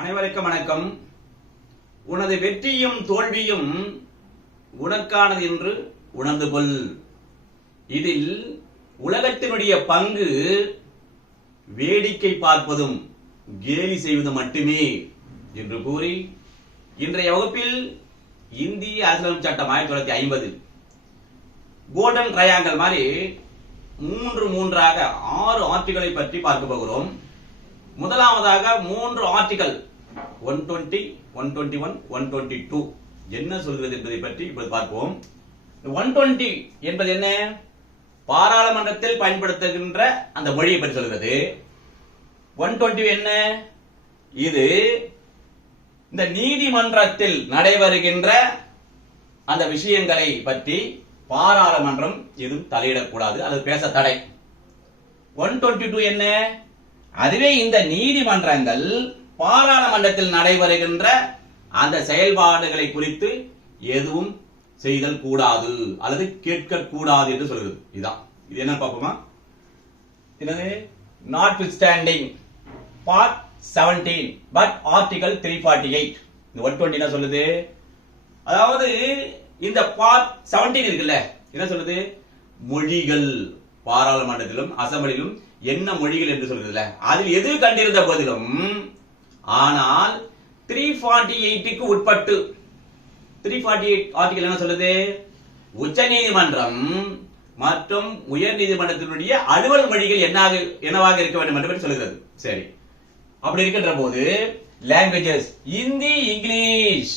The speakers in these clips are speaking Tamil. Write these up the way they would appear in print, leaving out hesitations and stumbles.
அனைவருக்கும் வணக்கம். உனது வெற்றியும் தோல்வியும் உனக்கானது என்று உணர்ந்து கொள். இதில் உலகத்தினுடைய பங்கு வேடிக்கை பார்ப்பதும் கேலி செய்வது மட்டுமே என்று கூறி இன்றைய வகுப்பில் இந்திய அரசியலமைப்பு சட்டம் 1950 கோல்டன் ட்ரையாங்கல் மாதிரி மூன்றாக 6 ஆர்டிகளை பற்றி பார்க்க போகிறோம். முதலாவதாக 3 ஆர்டிகல் 120, 121, 122 என்ன சொல்கிறது என்பதை பற்றி இப்போது பார்ப்போம். 120 என்பது என்ன? பாராளுமன்றத்தில் பயன்படுத்துகின்ற அந்த மொழியை பற்றி சொல்கிறது. 120 என்ன? இது இந்த நீதிமன்றத்தில் நடைபெறுகின்ற அந்த விஷயங்களை பற்றி பாராளுமன்றம் எதுவும் தலையிடக்கூடாது, அது பேச தடை. 122 என்ன? அதுவே இந்த நீதிமன்றங்கள் பாராளுமன்றத்தில் நடைபெறுகின்ற அந்த செயல்பாடுகளை குறித்து எதுவும் செய்தல் கூடாது அல்லது கேட்க கூடாது என்று சொல்கிறது. இதுதான். இது என்ன பார்ப்போமா? என்னது? notwithstanding part 17 but article 348. இந்த 120 என்ன சொல்லுது? அதாவது இந்த part 17 இருக்குல்ல, என்ன சொல்லுது? மொழிகள், பாராளுமன்றத்திலும் அசெம்பிளிலும் என்ன மொழிகள் என்று சொல்றதுல, அதில் எது கண்டிருந்த போதிலும் ஆனால் 348க்கு உட்பட்டு 348 ஆர்டிகல் என்ன சொல்லுது? உச்ச நீதிமன்றம் மற்றும் உயர் நீதிமன்றத்தினுடைய அலுவல் மொழிகள் என்னவாக இருக்க வேண்டும் என்று சொல்கிறது. சரி, அப்படி இருக்கின்ற போது லாங்குவேஜஸ் இந்தி, இங்கிலீஷ்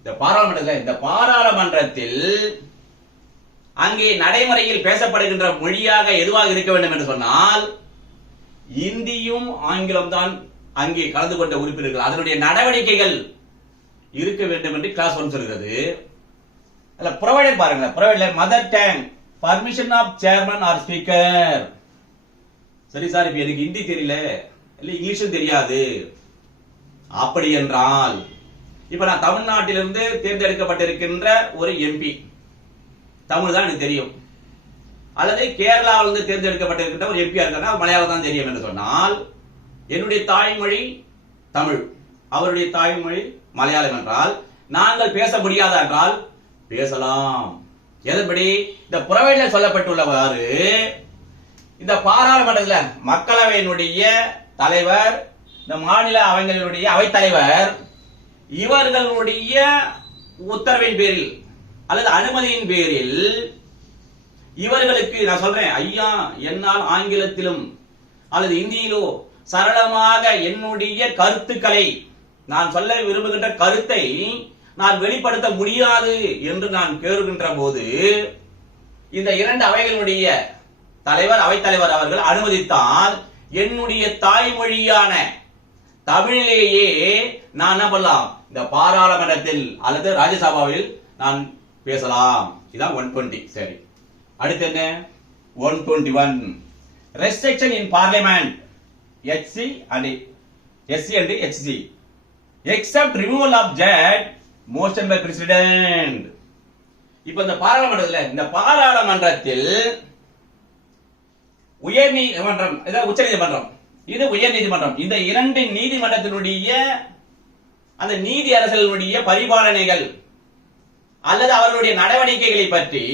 இந்த பாராளுமன்றத்தில் அங்கே நடைமுறையில் பேசப்படுகின்ற மொழியாக எதுவாக இருக்க வேண்டும் என்று சொன்னால் இந்தியும் ஆங்கிலம் தான் அங்கே கலந்து கொண்ட உறுப்பினர்கள் அதனுடைய நடவடிக்கைகள் இருக்க வேண்டும் என்று கிளாஸ் 1 சொல்கிறது. அல்ல ப்ரொவைடட் பாருங்க, provided mother tongue permission of chairman or speaker. சரி சார், இப்ப எனக்கு ஹிந்தி தெரியல இல்ல இங்கிலீஷும் தெரியாது அப்படி என்றால், இப்ப நான் தமிழ்நாட்டிலிருந்து தேர்ந்தெடுக்கப்பட்டிருக்கின்ற ஒரு எம்பி, தமிழ் தான் எனக்கு தெரியும், அல்லது கேரளாவிலிருந்து தேர்ந்தெடுக்கப்பட்டிருக்கின்ற ஒரு எம்பியா இருக்காங்க, மலையாளம் தான் தெரியும் என்று சொன்னால் என்னுடைய தாய்மொழி தமிழ், அவருடைய தாய்மொழி மலையாளம் என்றால் நாங்கள் பேச முடியாத என்றால் பேசலாம். எதன்படி? இந்த புறவையில் சொல்லப்பட்டுள்ளவாறு இந்த பாராளுமன்றத்தில் மக்களவையினுடைய தலைவர், இந்த மாநில அவைகளுடைய அவைத்தலைவர் இவர்களுடைய உத்தரவின் பேரில் அல்லது அனுமதியின் பேரில் இவர்களுக்கு நான் சொல்றேன், ஐயா என்னால் ஆங்கிலத்திலும் அல்லது இந்தியிலோ சரளமாக என்னுடைய கருத்துக்களை, நான் சொல்ல விரும்புகின்ற கருத்தை நான் வெளிப்படுத்த முடியாது என்று நான் கேட்கின்ற போது இந்த 2 அவைகளுடைய தலைவர், அவைத்தலைவர் அவர்கள் அனுமதித்தால் என்னுடைய தாய்மொழியான தமிழிலேயே நான் என்ன பண்ணலாம்? இந்த பாராளுமன்றத்தில் அல்லது ராஜ்யசபாவில் நான் பேசலாம். இதான் 120. சரி, அடுத்து என்ன? 121 restriction in parliament HC and SC and HC except removal of judge motion by president. இப்ப இந்த பாராளுமன்றத்தில் உயர் நீதிமன்றம், உச்ச நீதிமன்றம், இது உயர் நீதிமன்றம், இந்த 2 நீதிமன்றத்தினுடைய அந்த நீதி அரசர்களுடைய பரிபாலனைகள் அல்லது அவர்களுடைய நடவடிக்கைகளை பற்றி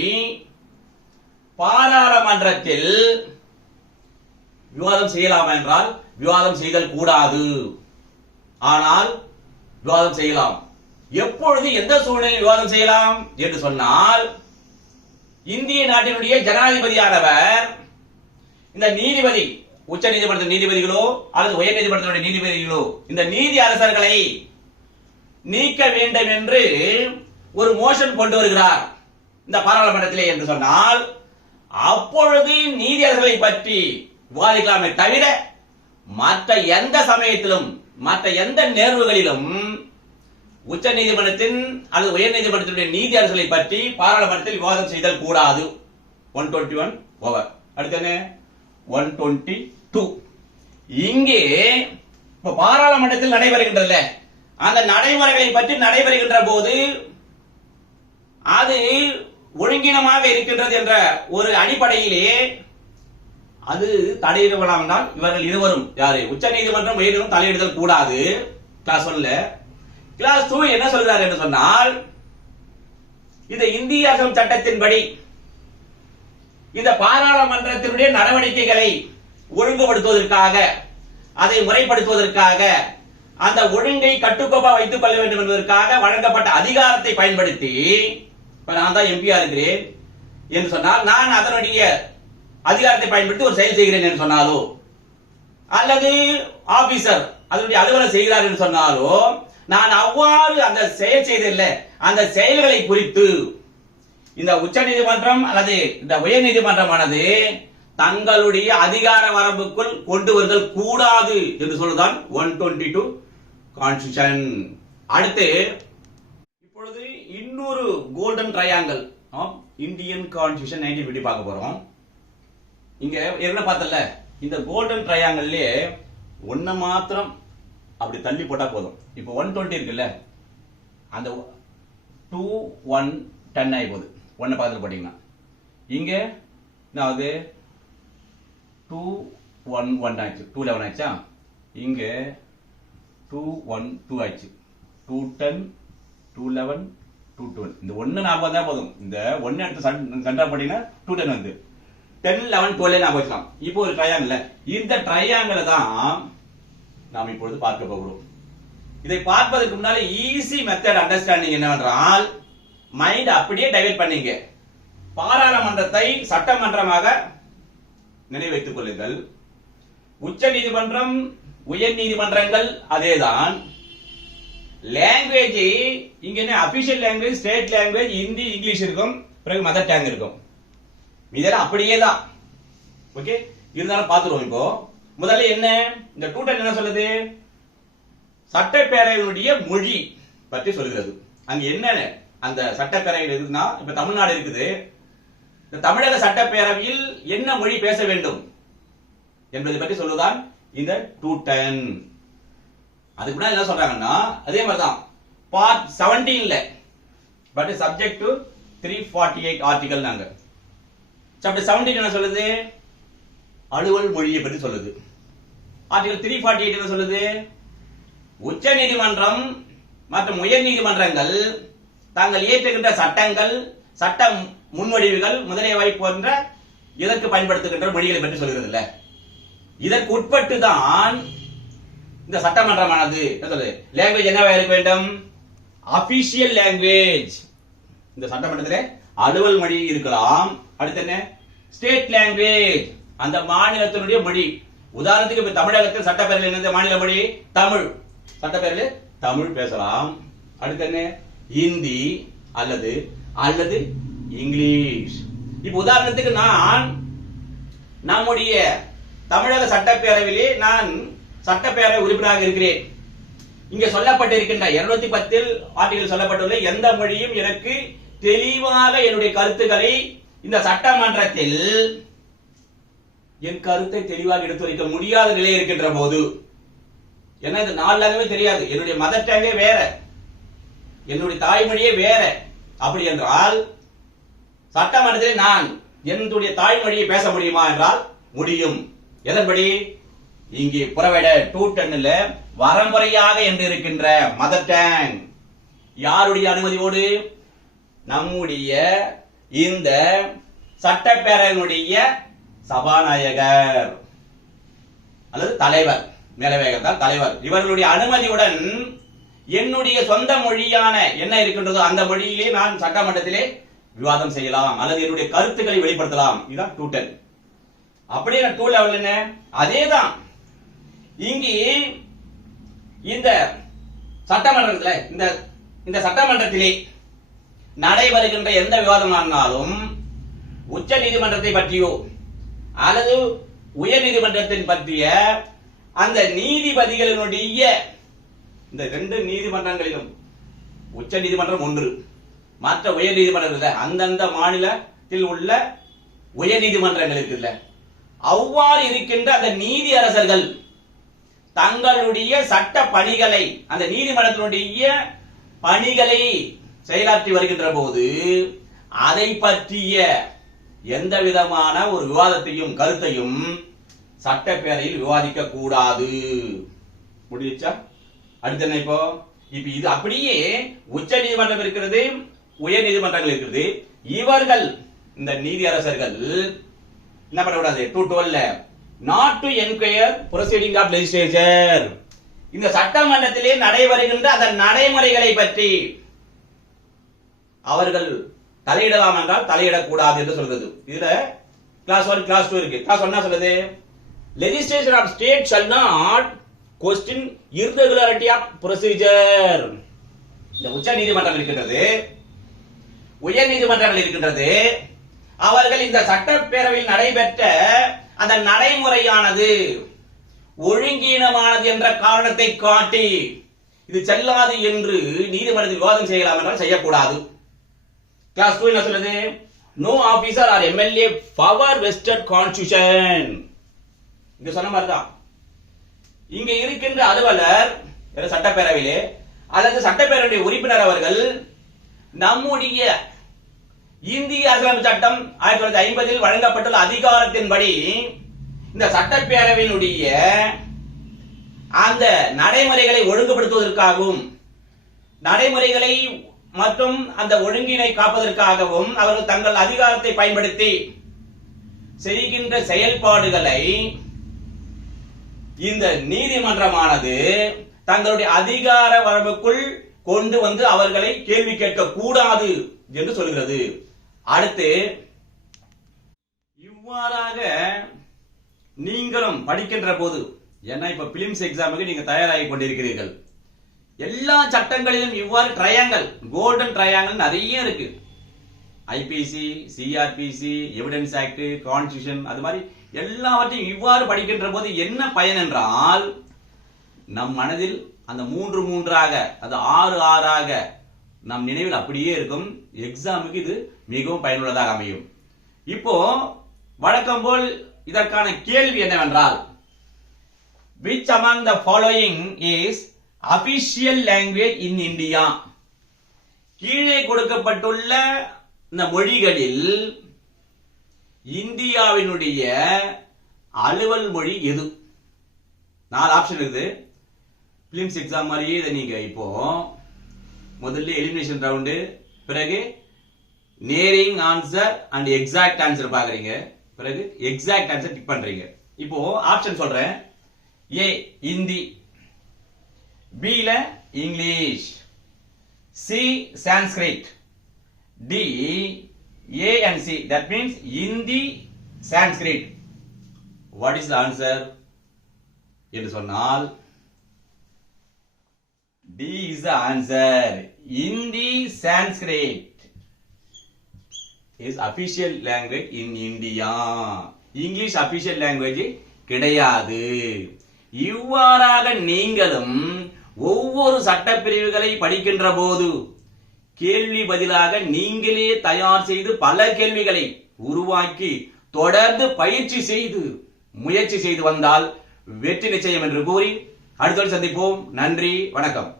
பாராளுமன்றத்தில் விவாதம் செய்யலாம் என்றால் விவாதம் செய்தல் கூடாது. ஆனால் விவாதம் செய்யலாம். எப்பொழுது, எந்த சூழ்நிலையில் விவாதம் செய்யலாம் என்று சொன்னால், இந்திய நாட்டினுடைய ஜனாதிபதியானவர் இந்த நீதிபதி, உச்ச நீதிமன்ற நீதிபதிகளோ அல்லது உயர் நீதிமன்றத்தினுடைய நீதிபதிகளோ இந்த நீதி அரசர்களை நீக்க வேண்டும் என்று ஒரு மோஷன் கொண்டு வருகிறார் இந்த பாராளுமன்றத்திலே என்று சொன்னால், அப்பொழுது நீதி அரசர்களை பற்றி விவாதிக்கலாமே தவிர மற்ற எந்த சமயத்திலும் மற்ற எந்த நேர்வுகளிலும் உச்ச நீதிமன்றத்தின் அல்லது உயர் நீதிமன்றத்தினுடைய நீதி அரசர்களை பற்றி பாராளுமன்றத்தில் விவாதம் செய்தல் கூடாது. 121 ஓவர். அடுத்து என்ன? 122 இங்கே பாராளுமன்றத்தில் நடைபெறுகின்றன அந்த நடைமுறைகளை பற்றி நடைபெறுகின்ற போது அது ஒழுங்கினமாக இருக்கின்றது என்ற ஒரு அடிப்படையிலே அது தலையிட வேண்டாம் என்றால் இவர்கள் இருவரும் யாரு உச்ச நீதிமன்றம் உயர்நீதிமன்றம் தலையிடுதல் கூடாது. கிளாஸ் 1ல. கிளாஸ் 2 என்ன சொல்றாரு என்று சொன்னால், இந்த இந்திய அரசியல் சட்டத்தின்படி இந்த பாராளுமன்றத்தினுடைய நடவடிக்கைகளை ஒழுங்குபடுத்துவதற்காக, அதை முறைப்படுத்துவதற்காக, அந்த ஒழுங்கை கட்டுக்கோப்பாக வைத்துக் கொள்ள வேண்டும் என்பதற்காக வழங்கப்பட்ட அதிகாரத்தை பயன்படுத்தி, நான் தான் எம்பியா இருக்கிறேன் என்று சொன்னால், நான் அதனுடைய அதிகாரத்தை பயன்படுத்தி ஒரு செயல் செய்கிறேன் என்று சொன்னாலோ, அல்லது ஆபீசர் அதனுடைய அலுவலர் செய்கிறார் என்று சொன்னாலோ, நான் அவ்வாறு அந்த செயல் செய்தில்லை, அந்த செயல்களை குறித்து இந்த உச்ச நீதிமன்றம் அல்லது இந்த உயர் நீதிமன்றமானது தங்களுடைய அதிகார வரம்புக்குள் கொண்டு வருதல் கூடாது என்று சொல்லுதான் 122 கான்ஸ்டிடியூஷன். அடுத்து இப்பொழுது இன்னொரு golden triangle of Indian constitution 1950 பார்க்க போறோம். இங்க என்ன பார்த்தல, இந்த கோல்டன் ட்ரையாங்கிள்லயே ஒன்ன மாத்திரம் அப்படி தள்ளி போட்டா போதும். இப்போ 120 இருக்குல்ல, அந்த 2 1 10 ஆகி போகுது. ஒன்ன பக்கத்தில் போட்டீங்கன்னா இங்க என்ன ஆகுது, 2 1 1 ஆச்சு, 2 11 ஆச்சா. இங்க 2 1 2 ஆச்சு, 2 10 2 11 2 12. இந்த ஒன்னு ஞாபகம் தான் போதும். இந்த ஒன்னு எடுத்து சென்டர் போட்டீங்கன்னா 2 10 வந்து 10 11 12 ஞாபகம் வச்சுக்கலாம். இப்போ ஒரு ட்ரையாங்கிள், இந்த ட்ரையாங்கிளை தான் நாம் இப்பொழுது பார்க்க போகிறோம். இதை பார்ப்பதற்கு முன்னால ஈஸி மெத்தட் அண்டர்ஸ்டாண்டிங் என்னவென்றால், மைண்ட் அப்படியே டைவர்ட் பண்ணீங்க. பாராளுமன்றத்தை சட்டமன்றமாக நினைவு வைத்துக் கொள்ளுங்கள். உச்ச நீதிமன்றம் உயர் நீதிமன்றங்கள் அதேதான். லாங்குவேஜ் இங்க என்ன, official language, state language, Hindi, English இருக்கும், பிறகு மதர் டங் இருக்கும். இதெல்லாம் அப்படியே தான். ஓகே, இருந்தாலும் பார்த்துருவோம். இப்போ முதல்ல என்ன, இந்த 210 என்ன சொல்லுது, சட்டப்பேரவையினுடைய மொழி பற்றி சொல்கிறது. அங்க என்ன அந்த சட்டப்பேரவையில் இருக்குன்னா, இப்ப தமிழ்நாடு இருக்குது, இந்த தமிழக சட்டப்பேரவையில் என்ன மொழி பேச வேண்டும் என்பதை பற்றி சொல்லுதான் இந்த 210. அதுக்கு முன்னாடி என்ன சொல்றாங்கன்னா, அதே மாதிரிதான் பார்ட் 17ல பட் சப்ஜெக்ட் டு 348 ஆர்டிகல். நாங்க சாப்டர் 17 என்ன சொல்லுது, அலுவல் மொழியை பற்றி சொல்லுது. ஆர்டிகல் 348 என்ன சொல்லுது, உச்ச நீதிமன்றம் மற்றும் உயர் நீதிமன்றங்கள் தாங்கள் இயற்றுகின்ற சட்டங்கள், சட்ட முன்வடிவுகள் முதலியவை போன்ற இதற்கு பயன்படுத்துகின்ற மொழிகளை பற்றி சொல்கிறது இல்ல. இதற்கு உட்பட்டு தான் இந்த சட்டமன்றமானது லாங்குவேஜ் என்னவா இருக்க வேண்டும், அபிஷியல் லாங்குவேஜ். இந்த சட்டமன்றத்தில் அலுவல் மொழி இருக்கலாம். அடுத்து என்ன, ஸ்டேட் லாங்குவேஜ், அந்த மாநிலத்தினுடைய மொழி. உதாரணத்துக்கு இப்ப தமிழகத்தில் சட்டப்பேரவையில் என்ன மாநில மொழி, தமிழ். சட்டப்பேரவையில் தமிழ் பேசலாம். அடுத்து என்ன, ஹிந்தி அல்லது அல்லது இங்கிலீஷ். இப்ப உதாரணத்துக்கு நான் நம்முடைய தமிழக சட்டப்பேரவையிலே நான் சட்டப்பேரவை உறுப்பினராக இருக்கிறேன். இங்க சொல்லப்பட்டிருக்கின்ற 210 ஆர்டிகல் சொல்லப்பட்டுள்ள எந்த மொழியும் எனக்கு தெளிவாக என்னுடைய கருத்துக்களை இந்த சட்டமன்றத்தில் என் கருத்தை தெளிவாக எடுத்துரைக்க முடியாத நிலை இருக்கின்ற போது, ஏன்னா இது 4 லாங்குவேஜ் தெரியாது, என்னுடைய மதர் டங்கே வேற, என்னுடைய தாய்மொழியே வேற. அப்படி என்றால் சட்டமன்றத்தில் நான் என்னுடைய தாய்மொழியை பேச முடியுமா என்றால் முடியும். எதன்படி, இங்கே புறவிட 210ல வரமுறையாக என்று இருக்கின்ற மதர் டங் யாருடைய அனுமதியோடு, நம்முடைய இந்த சட்டப்பேரவையினுடைய சபாநாயகர் அல்லது தலைவர், மேலவைகள் தலைவர், இவர்களுடைய அனுமதியுடன் என்னுடைய சொந்த மொழியான என்ன இருக்கின்றதோ அந்த மொழியிலே நான் சட்டமன்றத்திலே விவாதம் செய்யலாம் அல்லது என்னுடைய கருத்துக்களை வெளிப்படுத்தலாம். இதுதான் 210. அப்படியே 211 என்ன, அதேதான். இங்கே இந்த சட்டமன்றத்தில் இந்த சட்டமன்றத்திலே நடைபெறுகின்ற எந்த விவாதமானாலும் உச்ச நீதிமன்றத்தை பற்றியோ அல்லது உயர் நீதிமன்றத்தின் பற்றிய அந்த நீதிபதிகளினுடைய, இந்த 2 நீதிமன்றங்களிலும் உச்ச நீதிமன்றம் ஒன்று, மற்ற உயர் நீதிமன்றம் அந்தந்த மாநிலத்தில் உள்ள உயர் நீதிமன்றங்கள் இருக்குல்ல, அவ்வாறு இருக்கின்ற அந்த நீதி அரசர்கள் தங்களுடைய சட்ட பணிகளை, அந்த நீதிமன்றத்தினுடைய பணிகளை செயலாற்றி வருகின்ற போது அதை பற்றிய எந்த விதமான ஒரு விவாதத்தையும் கருத்தையும் சட்டப்பேரவையில் விவாதிக்க கூடாது. முடிச்சா அடுத்த என்ன இப்போ இது அப்படியே உச்ச நீதிமன்றம் இருக்கிறது, உயர் நீதிமன்றங்கள் இருக்கிறது. இவர்கள் இந்த நீதி அரசர்கள் என்ன பண்ணக்கூடாது? 212 not to enquire proceeding of legislature, இந்த சட்டமன்றத்திலே நடைபெறுகின்ற அந்த நடைமுறைகளை பற்றி அவர்கள் தலையிடலாம் என்றால் தலையிடக்கூடாது என்று சொல்கிறது. இதுல கிளாஸ் 1 கிளாஸ் 2 இருக்கு. கிளாஸ் 1 சொல்லுது, legislation of state shall not question irregularity of procedure. இந்த உச்ச நீதிமன்றம் இருக்கின்றது, உயர் நீதிமன்றங்கள் இருக்கின்றது. அவர்கள் இந்த சட்டப்பேரவையில் நடைபெற்ற அந்த நடைமுறையானது ஒழுங்கீனமானது என்ற காரணத்தை காட்டி இது செல்லாது என்று நீதிமன்றத்தில் விவாதம் செய்யலாம் என்றால் செய்யக்கூடாது. கிளாஸ் 2 என்ன சொல்லுது? No officer or MLA power vested constitution. இங்க சொன்ன மாதிரிதான் இங்க இருக்கின்ற அலுவலர் சட்டப்பேரவையிலே அல்லது சட்டப்பேரவை உறுப்பினர் அவர்கள் நம்முடைய இந்திய அரசியலமைப்பு சட்டம் 1950 வழங்கப்பட்டுள்ள அதிகாரத்தின்படி இந்த சட்டப்பேரவையினுடைய அந்த நடைமுறைகளை ஒழுங்குபடுத்துவதற்காகவும் நடைமுறைகளை மற்றும் அந்த ஒழுங்கினை காப்பதற்காகவும் அவர்கள் தங்கள் அதிகாரத்தை பயன்படுத்தி செய்கின்ற செயல்பாடுகளை இந்த நீதிமன்றமானது தங்களுடைய அதிகார வரம்புக்குள் கொண்டு வந்து அவர்களை கேள்வி கேட்க கூடாது என்று சொல்கிறது. அடுத்து இவ்வாறாக நீங்களும் படிக்கின்ற போது, ஏன்னா இப்ப பிலிம்ஸ் எக்ஸாமுக்கு நீங்க தயாராகி கொண்டிருக்கிறீர்கள், எல்லா சட்டங்களிலும் இவ்வாறு ட்ரையாங்கல், கோல்டன் ட்ரையாங்கல் நிறைய இருக்கு. IPC, CrPC, evidence act, constitution, அது மாதிரி எல்லாவற்றையும் இவ்வாறு படிக்கின்ற போது என்ன பயன் என்றால், நம் மனதில் அந்த 3 அது 6 நம் நினைவில் அப்படியே இருக்கும். எக்ஸாமுக்கு இது மிகவும் பயனுள்ளதாக அமையும். இப்போ வழக்கம் போல் இதற்கான கேள்வி என்னவென்றால், which among the following is official language in India? கீழே கொடுக்கப்பட்டுள்ள இந்த மொழிகளில் இந்தியாவினுடைய அலுவல் மொழி எது? 4 ஆப்ஷன் இருக்குது. பிலிம்ஸ் எக்ஸாம் மாதிரியே இதை நீங்க இப்போ முதல்ல எலிமினேஷன் ரவுண்டு, பிறகு nearing answer and exact answer பாக்குறீங்க, பிறகு எக்ஸாக்ட் ஆன்சர் டிக் பண்றீங்க. இப்போ ஆப்ஷன் சொல்றேன். ஏ இந்தி, பி ல English, C Sanskrit, D A and C. That means Hindi, Sanskrit. What is the answer? என்று சொன்னால் D is the answer. Hindi, Sanskrit is official language in India. English official language கிடையாது. இவ்வாறாக நீங்களும் ஒவ்வொரு சட்டப்பிரிவுகளை படிக்கின்ற போது கேள்வி பதிலாக நீங்களே தயார் செய்து பல கேள்விகளை உருவாக்கி தொடர்ந்து பயிற்சி செய்து முயற்சி செய்து வந்தால் வெற்றி நிச்சயம் என்று கூறி அடுத்த சந்திப்போம். நன்றி, வணக்கம்.